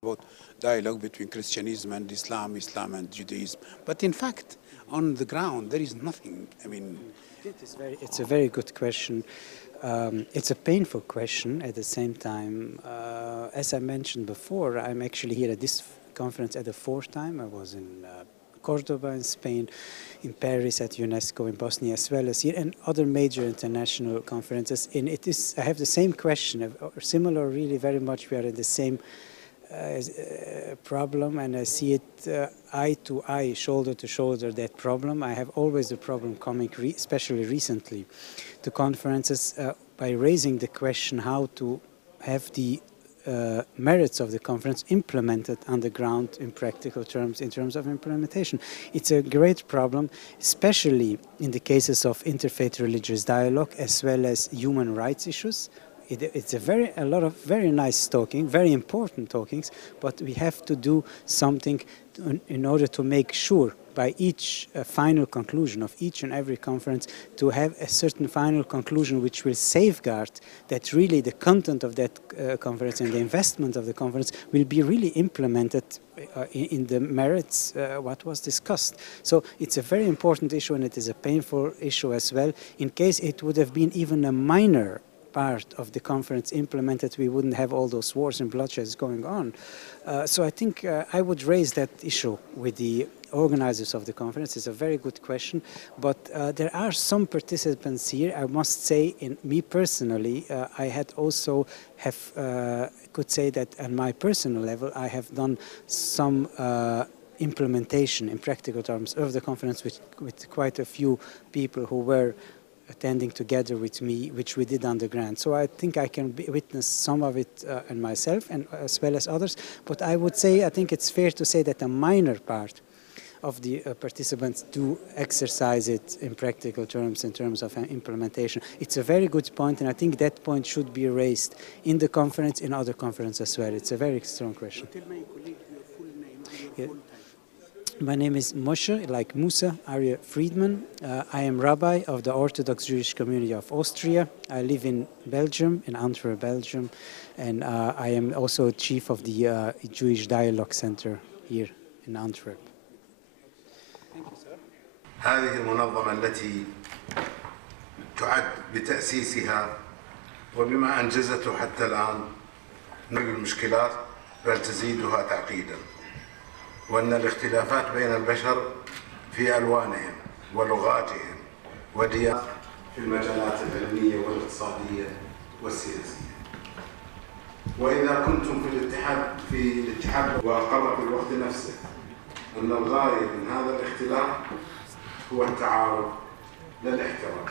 about dialogue between Christianism and Islam, Islam and Judaism. But in fact, on the ground, there is nothing. I mean, it's a very good question. It's a painful question at the same time. As I mentioned before, I'm actually here at this conference at the fourth time. I was in Cordoba in Spain, in Paris at UNESCO in Bosnia, as well as here, and other major international conferences. And I have the same question, or similar, really very much. We are in the same problem, and I see it eye to eye, shoulder to shoulder, that problem. I have always the problem coming, especially recently, to conferences by raising the question how to have the merits of the conference implemented on the ground in practical terms, in terms of implementation. It's a great problem, especially in the cases of interfaith religious dialogue as well as human rights issues. It's a lot of very nice talking, very important talkings, but we have to do something in order to make sure by each final conclusion of each and every conference to have a certain final conclusion which will safeguard that really the content of that conference and the investment of the conference will be really implemented in the merits what was discussed. So it's a very important issue, and it is a painful issue as well. In case it would have been even a minor part of the conference implemented, we wouldn't have all those wars and bloodshed going on. So I think I would raise that issue with the organizers of the conference. It's a very good question, but there are some participants here. I must say, in me personally, I had also could say that on my personal level, I have done some implementation in practical terms of the conference with quite a few people who were attending together with me, which we did on the ground. So I think I can witness some of it in myself, and as well as others. But I would say, I think it's fair to say that a minor part of the participants do exercise it in practical terms, in terms of implementation. It's a very good point, and I think that point should be raised in the conference, in other conferences as well. It's a very strong question. tell my colleague your full name and your full title. My name is Moishe, like Musa, Arye Friedman. I am rabbi of the Orthodox Jewish community of Austria. I live in Belgium, in Antwerp, Belgium, and I am also chief of the Jewish Dialogue Center here in Antwerp. Thank you, sir. هذه المنظمة التي تعد بتأسيسها وبما أنجزته حتى الآن نحل المشكلات بل تزيدها تعقيدا، وأن الاختلافات بين البشر في ألوانهم ولغاتهم ودياناتهم في المجالات العلمية والاقتصادية والسياسية. وإذا كنتم في الاتحاد وأقر في الوقت نفسه أن الغاية من هذا الاختلاف هو التعارف لا الاحترام.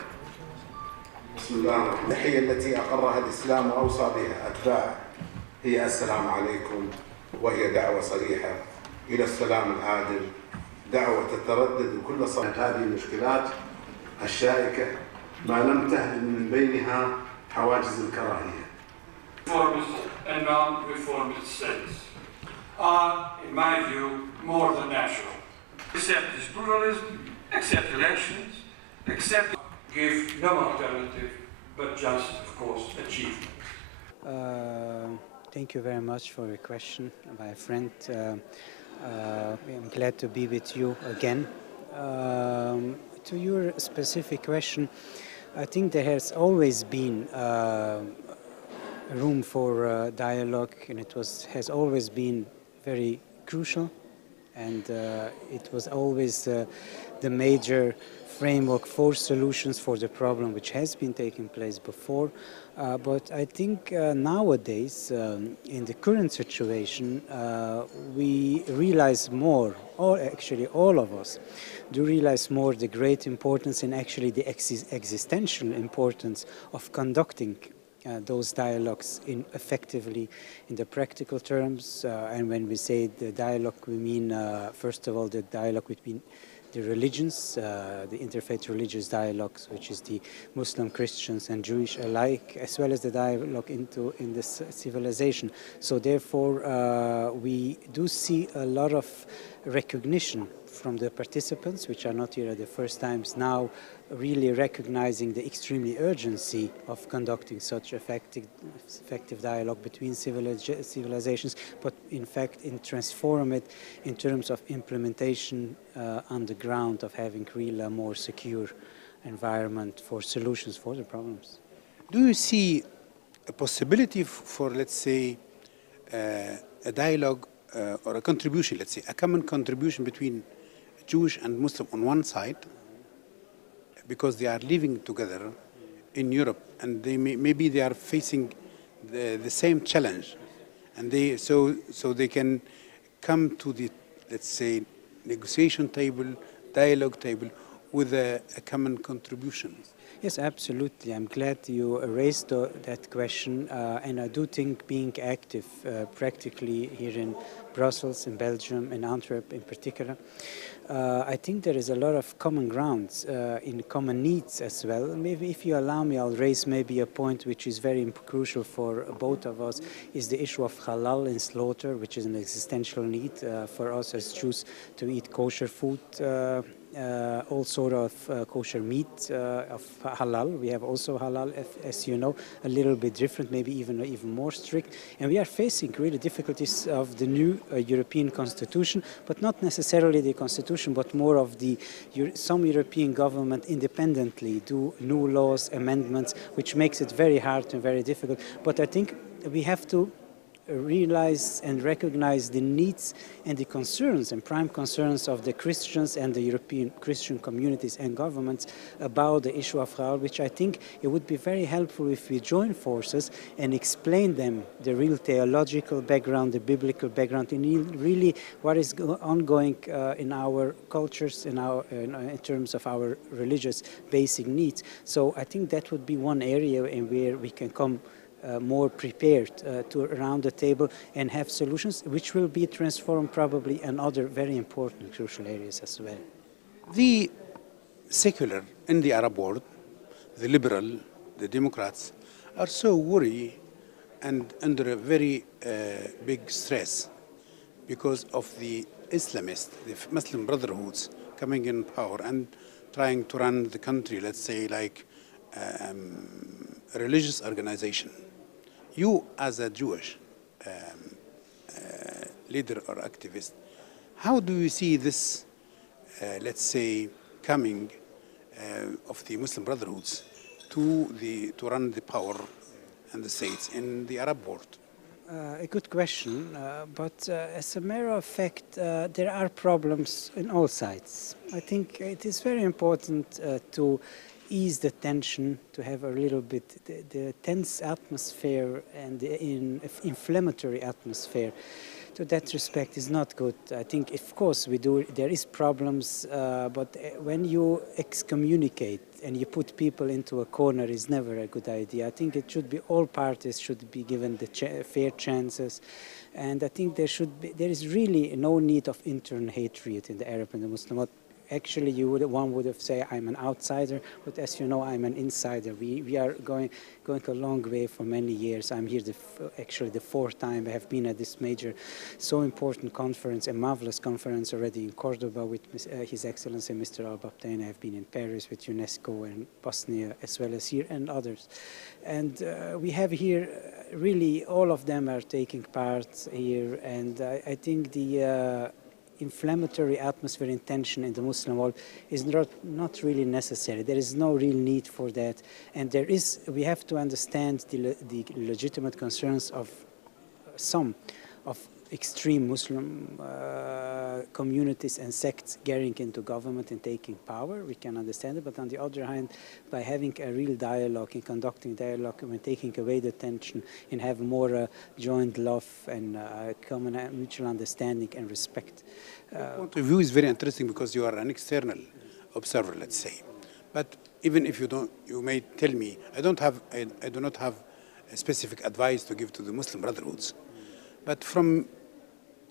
بسم الله الرحمن الرحيم. التحية التي أقرها الإسلام وأوصى بها أتباعه هي السلام عليكم، وهي دعوة صريحة إلى السلام العادل، دعوة تتردد كل صنعة هذه المشكلات الشائكة ما لم تهدم من بينها حواجز الكراهية. Reformist and non-reformist states are, in my view, more than natural. Accept this pluralism, accept elections, accept, give no alternative, but just, of course, achievement. Thank you very much for your question, my friend. I'm glad to be with you again. To your specific question, I think there has always been room for dialogue, and it has always been very crucial, and it was always the major framework for solutions for the problem which has been taking place before. But I think nowadays, in the current situation, we realize more, or actually all of us do realize more the great importance and actually the existential importance of conducting those dialogues effectively in the practical terms. And when we say the dialogue, we mean, first of all, the dialogue between the religions, the interfaith religious dialogues, which is the Muslim, Christians, and Jewish alike, as well as the dialogue in this civilization. So therefore, we do see a lot of recognition from the participants, which are not here at the first times now, really recognizing the extremely urgency of conducting such effective dialogue between civilizations, but in fact transform it in terms of implementation on the ground of having really a more secure environment for solutions for the problems. Do you see a possibility for, let's say, a dialogue or a contribution, let's say, a common contribution between Jewish and Muslim on one side, because they are living together in Europe, and maybe they are facing the same challenge, and so they can come to the, let's say, negotiation table, dialogue table with a common contribution? Yes, absolutely. I'm glad you raised that question, and I do think being active practically here in Brussels, in Belgium, in Antwerp in particular, I think there is a lot of common grounds in common needs as well. Maybe if you allow me, I'll raise maybe a point which is very crucial for both of us, is the issue of halal in slaughter, which is an existential need for us as Jews to eat kosher food, all sort of kosher meat of halal. We have also halal, as you know, a little bit different, maybe even more strict. And we are facing really difficulties of the new European constitution, but not necessarily the constitution, but more of the some European government independently do new laws, amendments, which makes it very hard and very difficult. But I think we have to realize and recognize the needs and the concerns and prime concerns of the Christians and the European Christian communities and governments about the issue of halal, which I think it would be very helpful if we join forces and explain them the real theological background, the biblical background, and really what is ongoing in our cultures, in terms of our religious basic needs. So I think that would be one area in where we can come more prepared to around the table and have solutions which will be transformed probably in other very important crucial areas as well. The secular in the Arab world, the liberal, the Democrats, are so worried and under a very big stress because of the Islamists, the Muslim brotherhoods coming in power and trying to run the country, let's say, like a religious organization. You, as a Jewish leader or activist, how do you see this, let's say, coming of the Muslim brotherhoods to run the power and the states in the Arab world? A good question, but as a matter of fact, there are problems in all sides. I think it is very important to ease the tension, to have a little bit the tense atmosphere and the inflammatory atmosphere. To that respect is not good. I think, of course, there is problems, but when you excommunicate and you put people into a corner is never a good idea. I think it should be all parties should be given the fair chances, and I think there is really no need of internal hatred in the Arab and the Muslim world. Actually, one would have said I'm an outsider, but as you know, I'm an insider. We are going a long way for many years. I'm here actually the fourth time I have been at this major, so important conference, a marvelous conference already in Cordoba with His Excellency Mr. Al-Babtain. I have been in Paris with UNESCO and Bosnia as well as here and others. And we have here really all of them are taking part here, and I think the inflammatory atmosphere and tension in the Muslim world is not really necessary. There is no real need for that, and we have to understand the legitimate concerns of some of extreme Muslim communities and sects getting into government and taking power. We can understand it, but on the other hand, by having a real dialogue and conducting dialogue and taking away the tension and have more joint love and common mutual understanding and respect. Your point of view is very interesting because you are an external observer, let's say. But even if you may tell me, I do not have a specific advice to give to the Muslim brotherhoods. But from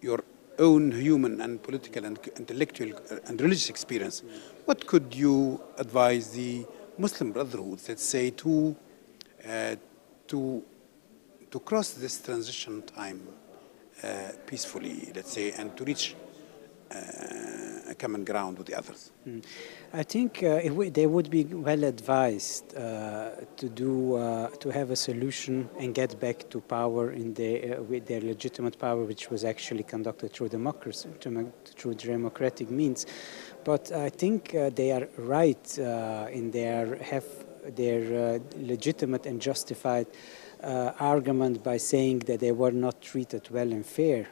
your own human and political and intellectual and religious experience, what could you advise the Muslim brotherhoods, let's say, to cross this transition time peacefully, let's say, and to reach a common ground with the others? I think they would be well advised to have a solution and get back to power with their legitimate power, which was actually conducted through democracy, through democratic means. But I think they are right in their legitimate and justified argument by saying that they were not treated well and fair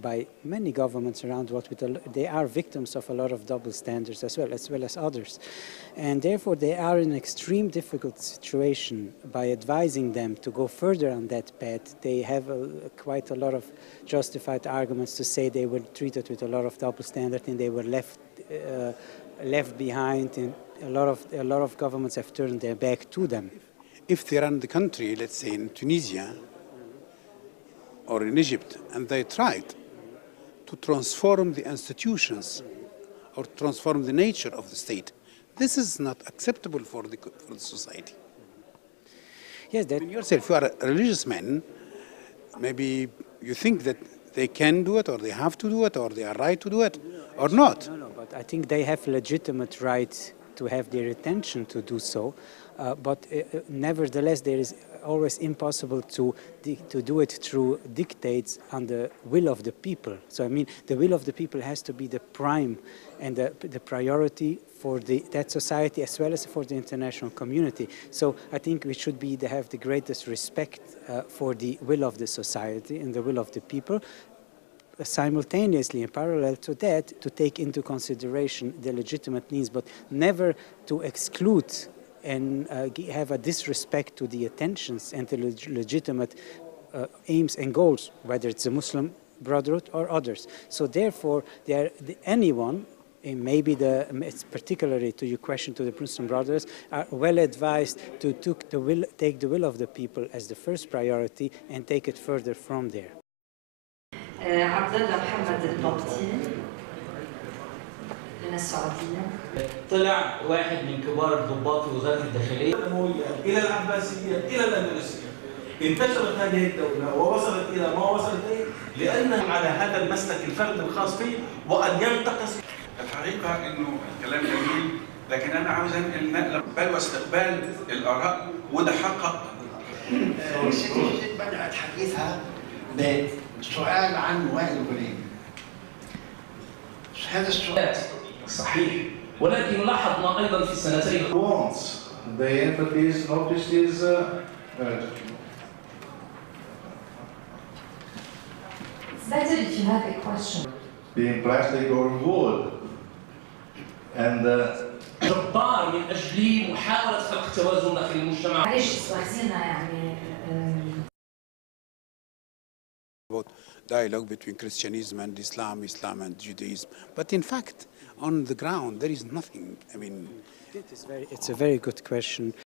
by many governments around the world. They are victims of a lot of double standards as well as others. And therefore they are in an extreme difficult situation. By advising them to go further on that path, they have quite a lot of justified arguments to say they were treated with a lot of double standards and they were left behind, and a lot of governments have turned their back to them. If they run the country, let's say in Tunisia or in Egypt, and they tried to transform the institutions or transform the nature of the state, this is not acceptable for the society. Yes, that Yourself, you are a religious man, maybe you think that they can do it, or they have to do it, or they are right to do it, or not. No, but I think they have legitimate right to have their intention to do so. But nevertheless, there is always impossible to do it through dictates on the will of the people. So I mean, the will of the people has to be the prime and the priority for that society as well as for the international community. So I think we should have the greatest respect for the will of the society and the will of the people. Simultaneously, in parallel to that, to take into consideration the legitimate needs, but never to exclude and have a disrespect to the intentions and the legitimate aims and goals, whether it's the Muslim Brotherhood or others. So therefore, anyone, and maybe particularly to your question to the Muslim Brothers, are well advised to take the will of the people as the first priority and take it further from there. عبدالله محمد البابتين من السعودية. طلع واحد من كبار الضباط في وزارة الداخلية إلى العباسية إلى الأندلسية. انتشرت هذه الدولة ووصلت إلى ما وصلت إليه لأنه على هذا المسلك الفرد الخاص فيه وأن ينتقص. الحقيقة إنه الكلام جميل، لكن أنا عاوز أنقل نقلة بل واستقبال الآراء وده حقق. الست بدأت حديثها بسؤال عن وائل غريب. هذا السؤال صحيح، ولكن لاحظنا أيضا في السنتين the entities noticed is It's better if you have a question. being plastic or wood, and جبار من أجل محاولة خلق توازن داخل المجتمع. معلش استخدمنا يعني about dialogue between Christianism and Islam, Islam and Judaism. But in fact, on the ground, there is nothing. I mean, it's a very good question.